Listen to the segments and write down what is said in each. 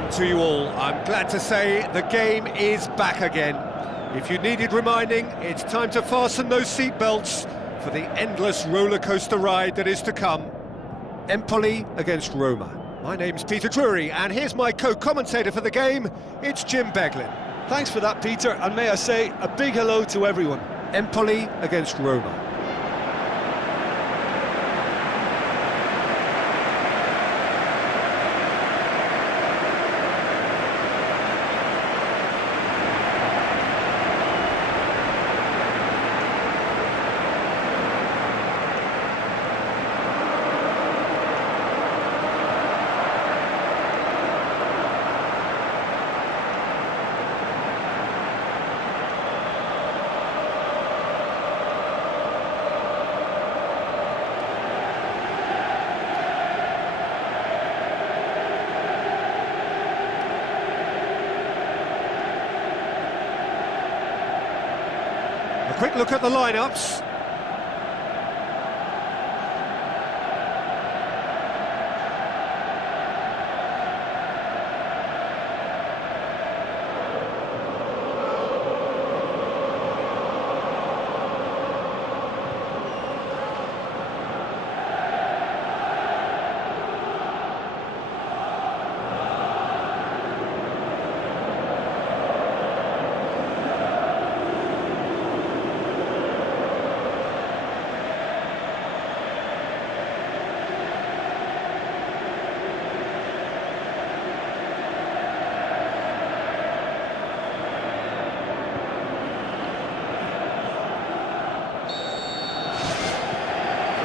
welcome to you all. I'm glad to say the game is back again. If you needed reminding, it's time to fasten those seatbelts for the endless roller-coaster ride that is to come. Empoli against Roma. My name's Peter Drury, and here's my co-commentator for the game, it's Jim Beglin. Thanks for that, Peter, and may I say a big hello to everyone. Empoli against Roma. A quick look at the lineups.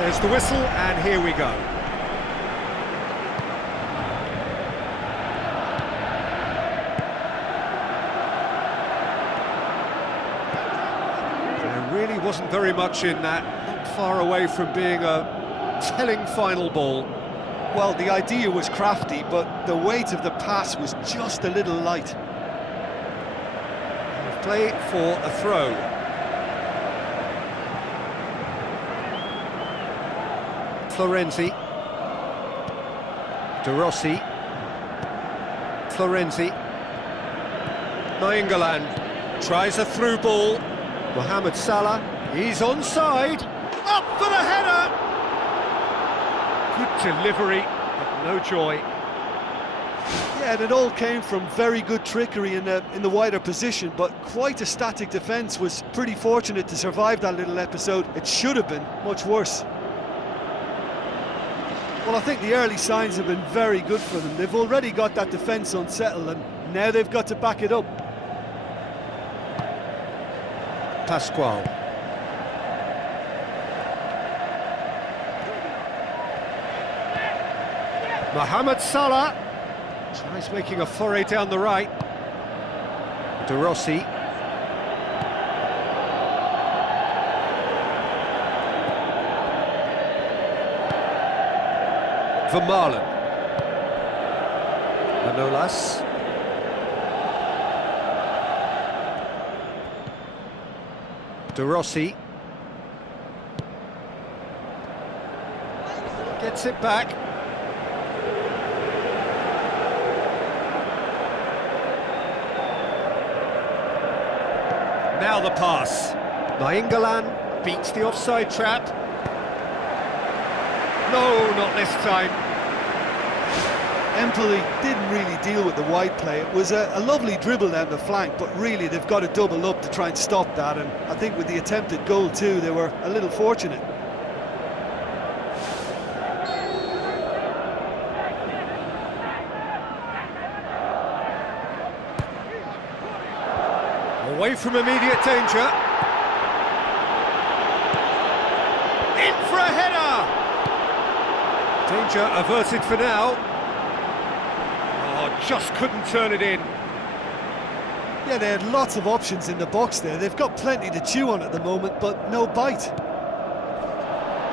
There's the whistle, and here we go. There really wasn't very much in that, not far away from being a telling final ball. Well, the idea was crafty, but the weight of the pass was just a little light. Play for a throw. Florenzi, De Rossi, Florenzi, Nainggolan tries a through ball, Mohamed Salah, he's onside, up for the header! Good delivery, but no joy. Yeah, and it all came from very good trickery in the wider position, but quite a static defence. Was pretty fortunate to survive that little episode. It should have been much worse. Well, I think the early signs have been very good for them. They've already got that defence unsettled, and now they've got to back it up. Pascual. Mohamed Salah tries making a foray down the right. De Rossi. Vermaelen. Manolas. De Rossi. Gets it back. Now the pass. Nainggolan beats the offside trap. No, not this time. Empoli didn't really deal with the wide play. It was a lovely dribble down the flank, but really they've got to double up to try and stop that, and I think with the attempted goal too, they were a little fortunate. Away from immediate danger. In for a header! Danger averted for now. Oh, just couldn't turn it in. Yeah, they had lots of options in the box there. They've got plenty to chew on at the moment, but no bite.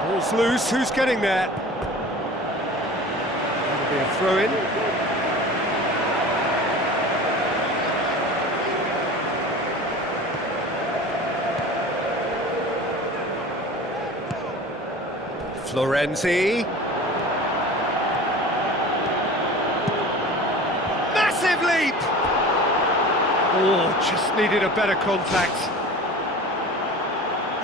Ball's loose, who's getting there? That'll be a throw-in. Florenzi. Oh, just needed a better contact.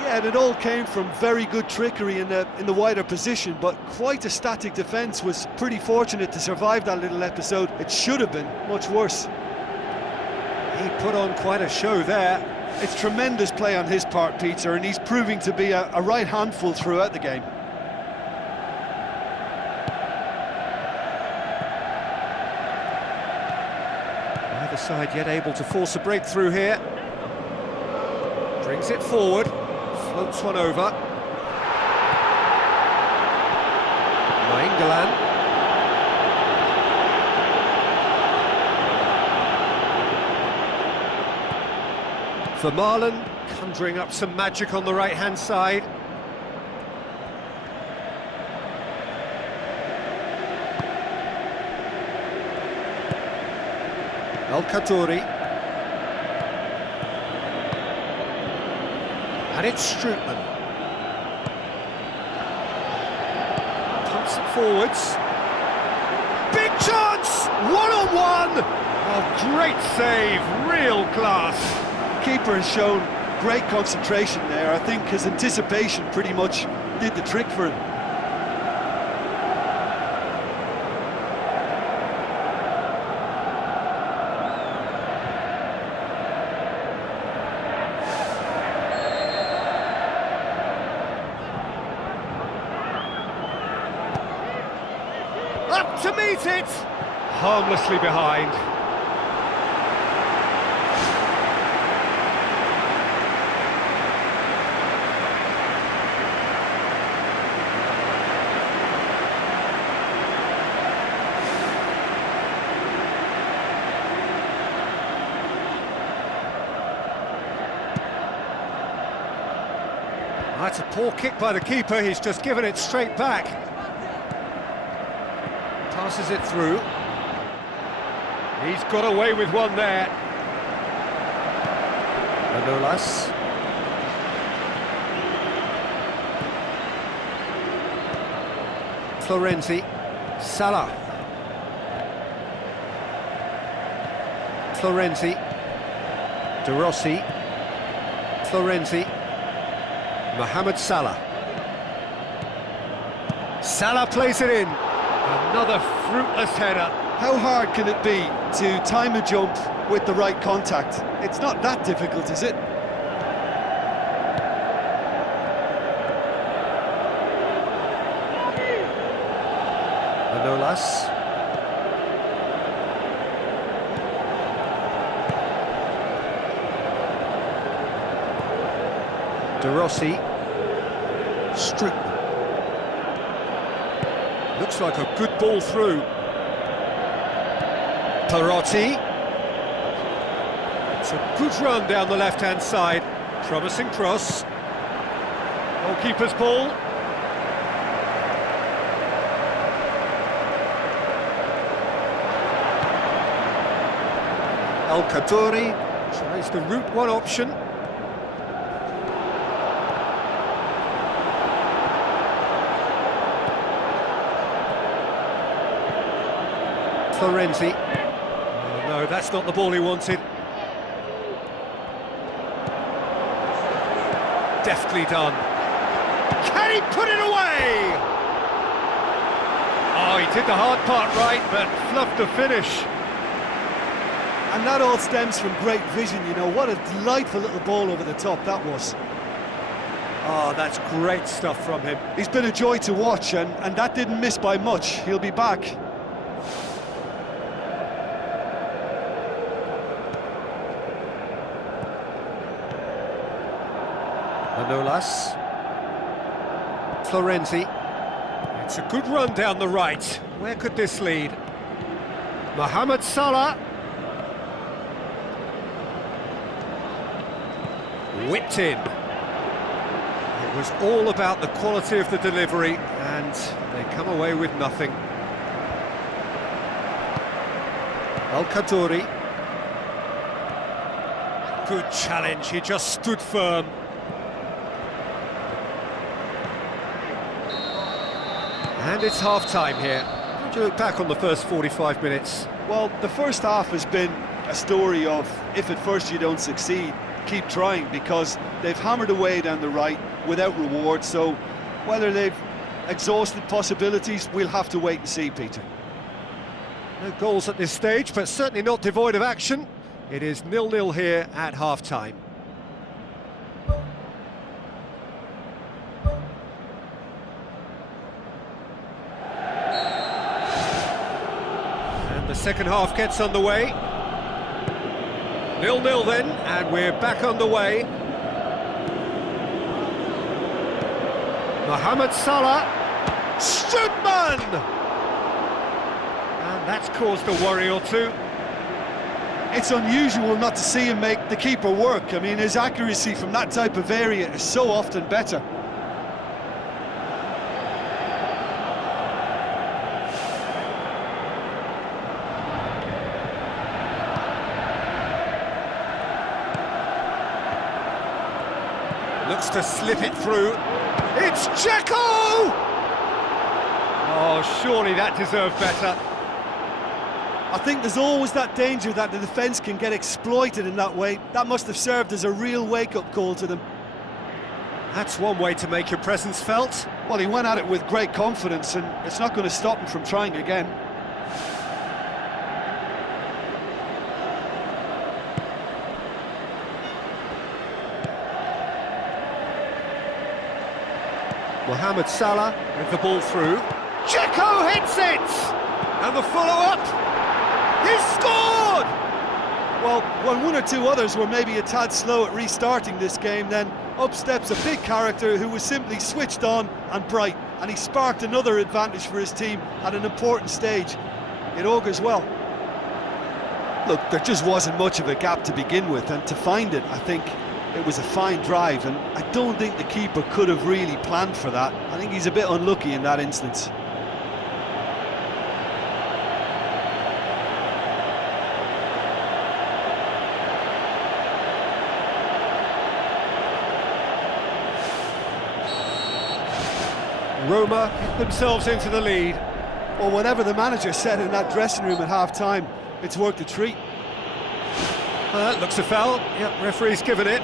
Yeah, and it all came from very good trickery in the wider position, but quite a static defence. Was pretty fortunate to survive that little episode. It should have been much worse. He put on quite a show there. It's tremendous play on his part, Peter, and he's proving to be a right handful throughout the game. Neither side yet able to force a breakthrough here. Brings it forward, floats one over. Nainggolan. Vermaelen conjuring up some magic on the right-hand side. El Kaddouri. And it's Strootman. Pumps it forwards. Big chance! One-on-one! Oh, great save, real class. Keeper has shown great concentration there. I think his anticipation pretty much did the trick for him. Up to meet it! Harmlessly behind. That's a poor kick by the keeper, he's just given it straight back. Passes it through. He's got away with one there. Manolas. Florenzi. Salah. Florenzi. De Rossi. Florenzi. Mohamed Salah. Salah plays it in. Another fruitless header. How hard can it be to time a jump with the right contact? It's not that difficult, is it? Manolas. De Rossi. Stroop. Looks like a good ball through. Perotti. It's a good run down the left-hand side. Promising cross. Goalkeeper's ball. El Kaddouri tries the route one option. Florenzi. Oh, no, that's not the ball he wanted. Deftly done. Can he put it away? Oh, he did the hard part right, but fluffed the finish. And that all stems from great vision, you know. What a delightful little ball over the top that was. Oh, that's great stuff from him. He's been a joy to watch, and that didn't miss by much. He'll be back. Manolas. Florenzi. It's a good run down the right. Where could this lead? Mohamed Salah. Whipped in. It was all about the quality of the delivery, and they come away with nothing. El Kaddouri. Good challenge, he just stood firm. And it's half-time here. How do you look back on the first 45 minutes? Well, the first half has been a story of, if at first you don't succeed, keep trying, because they've hammered away down the right without reward. So whether they've exhausted possibilities, we'll have to wait and see, Peter. No goals at this stage, but certainly not devoid of action. It is 0-0 here at half-time. And the second half gets underway. 0-0 then, and we're back underway. Mohamed Salah, Stootman! And that's caused a worry or two. It's unusual not to see him make the keeper work. I mean, his accuracy from that type of area is so often better. Looks to slip it through. It's Dzeko! Oh, surely that deserved better. I think there's always that danger that the defence can get exploited in that way. That must have served as a real wake-up call to them. That's one way to make your presence felt. Well, he went at it with great confidence, and it's not going to stop him from trying again. Mohamed Salah with the ball through. Dzeko hits it! And the follow-up. He's scored! Well, when one or two others were maybe a tad slow at restarting this game, then up steps a big character who was simply switched on and bright, and he sparked another advantage for his team at an important stage. It augurs well. Look, there just wasn't much of a gap to begin with, and to find it, I think it was a fine drive, and I don't think the keeper could have really planned for that. I think he's a bit unlucky in that instance. Roma get themselves into the lead. Well, whatever the manager said in that dressing room at half-time, it's worked a treat. That looks a foul. Yep, referee's given it.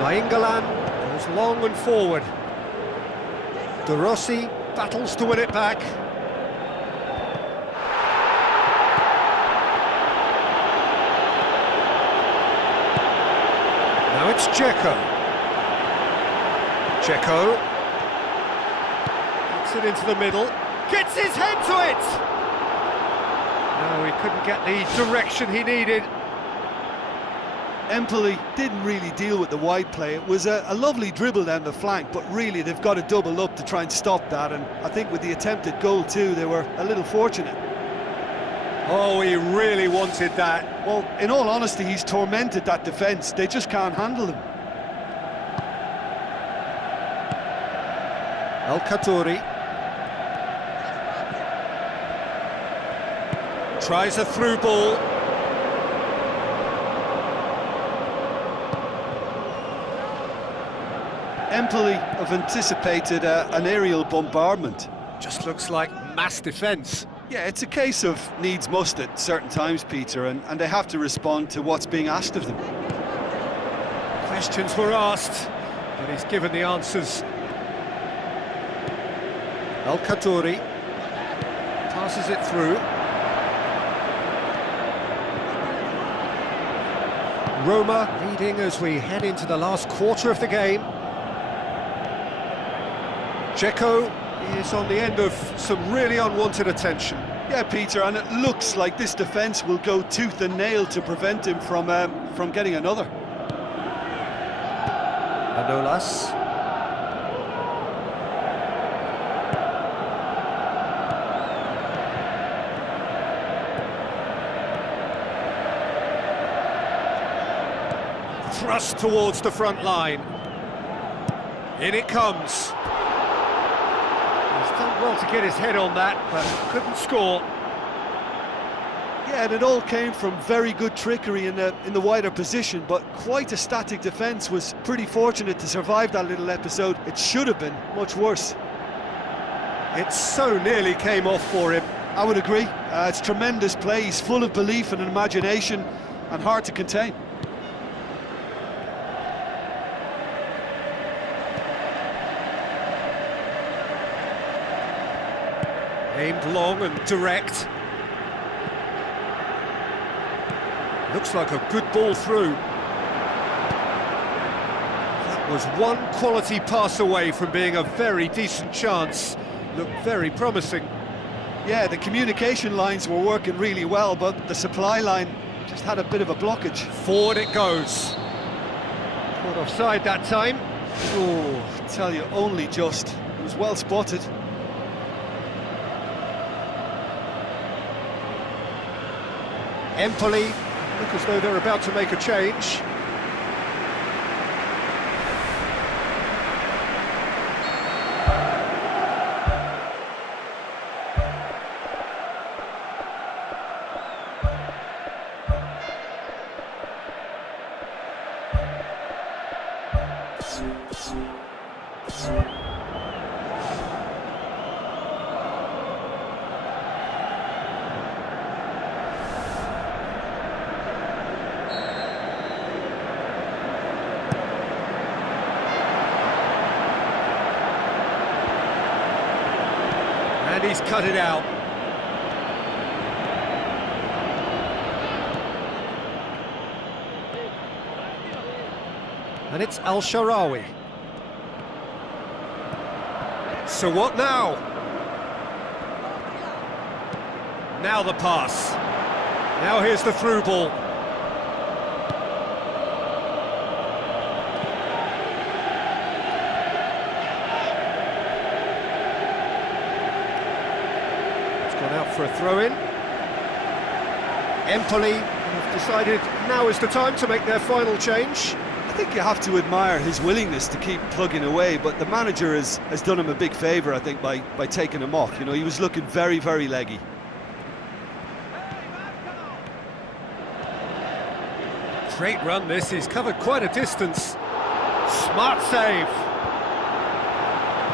Nainggolan goes long and forward. De Rossi battles to win it back. Now it's Dzeko. Dzeko gets it into the middle, gets his head to it! No, he couldn't get the direction he needed. Empoli didn't really deal with the wide play. It was a lovely dribble down the flank, but really they've got to double up to try and stop that, and I think with the attempted goal too, they were a little fortunate. Oh, he really wanted that. Well, in all honesty, he's tormented that defence. They just can't handle him. El Khatori tries a through ball. Empoli have anticipated an aerial bombardment. Just looks like mass defence. Yeah, it's a case of needs must at certain times, Peter, and they have to respond to what's being asked of them. Questions were asked, but he's given the answers. El Khatori passes it through. Roma leading as we head into the last quarter of the game. Dzeko is on the end of some really unwanted attention. Yeah, Peter, and it looks like this defence will go tooth and nail to prevent him from getting another. Manolas. Thrust towards the front line. In it comes. He's done well to get his head on that, but couldn't score. Yeah, and it all came from very good trickery in the wider position, but quite a static defence. Was pretty fortunate to survive that little episode. It should have been much worse. It so nearly came off for him. I would agree. It's tremendous play. He's full of belief and imagination and hard to contain. Aimed long and direct. Looks like a good ball through. That was one quality pass away from being a very decent chance. Looked very promising. Yeah, the communication lines were working really well, but the supply line just had a bit of a blockage. Forward it goes. Caught offside that time. Oh, I tell you, only just. It was well spotted. Empoli look as though they're about to make a change. And he's cut it out. And it's Al-Sharawi. So what now? Now the pass. Now here's the through ball. Out for a throw-in. Empoli have decided now is the time to make their final change. I think you have to admire his willingness to keep plugging away, but the manager has done him a big favour, I think, by taking him off. You know, he was looking very, very leggy. Great run this, he's covered quite a distance. Smart save.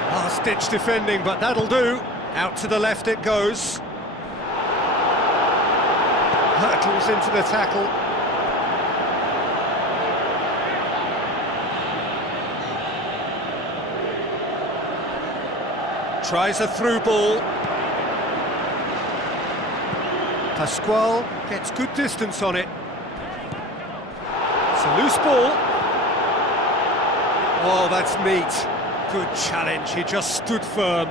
Last-ditch defending, but that'll do. Out to the left it goes. Hurtles into the tackle. Tries a through ball. Pasquale gets good distance on it. It's a loose ball. Oh, that's neat. Good challenge, he just stood firm.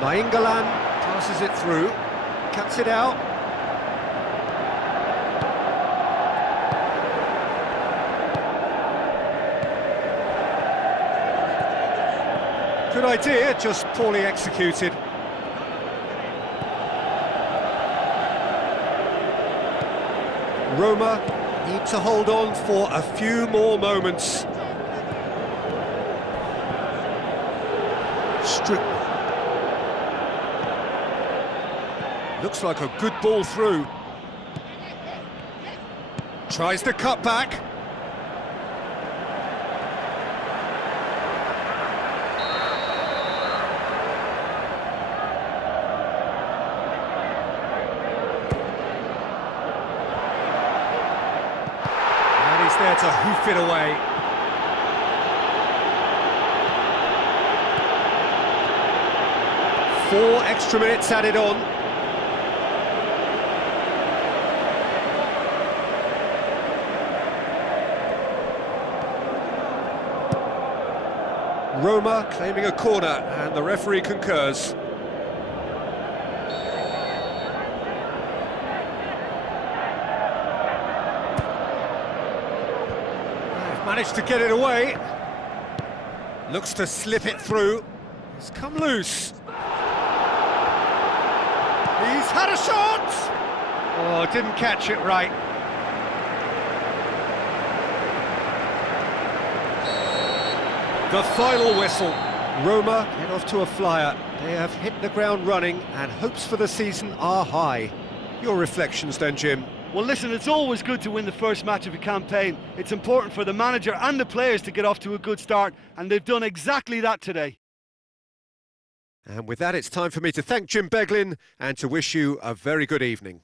Nainggolan passes it through, cuts it out. Good idea, just poorly executed. Roma need to hold on for a few more moments. Looks like a good ball through. Tries the cut back. And he's there to hoof it away. Four extra minutes added on. Roma claiming a corner, and the referee concurs. They've managed to get it away. Looks to slip it through. It's come loose. He's had a shot! Oh, didn't catch it right. The final whistle. Roma get off to a flyer. They have hit the ground running and hopes for the season are high. Your reflections then, Jim? Well, listen, it's always good to win the first match of a campaign. It's important for the manager and the players to get off to a good start, and they've done exactly that today. And with that, it's time for me to thank Jim Beglin and to wish you a very good evening.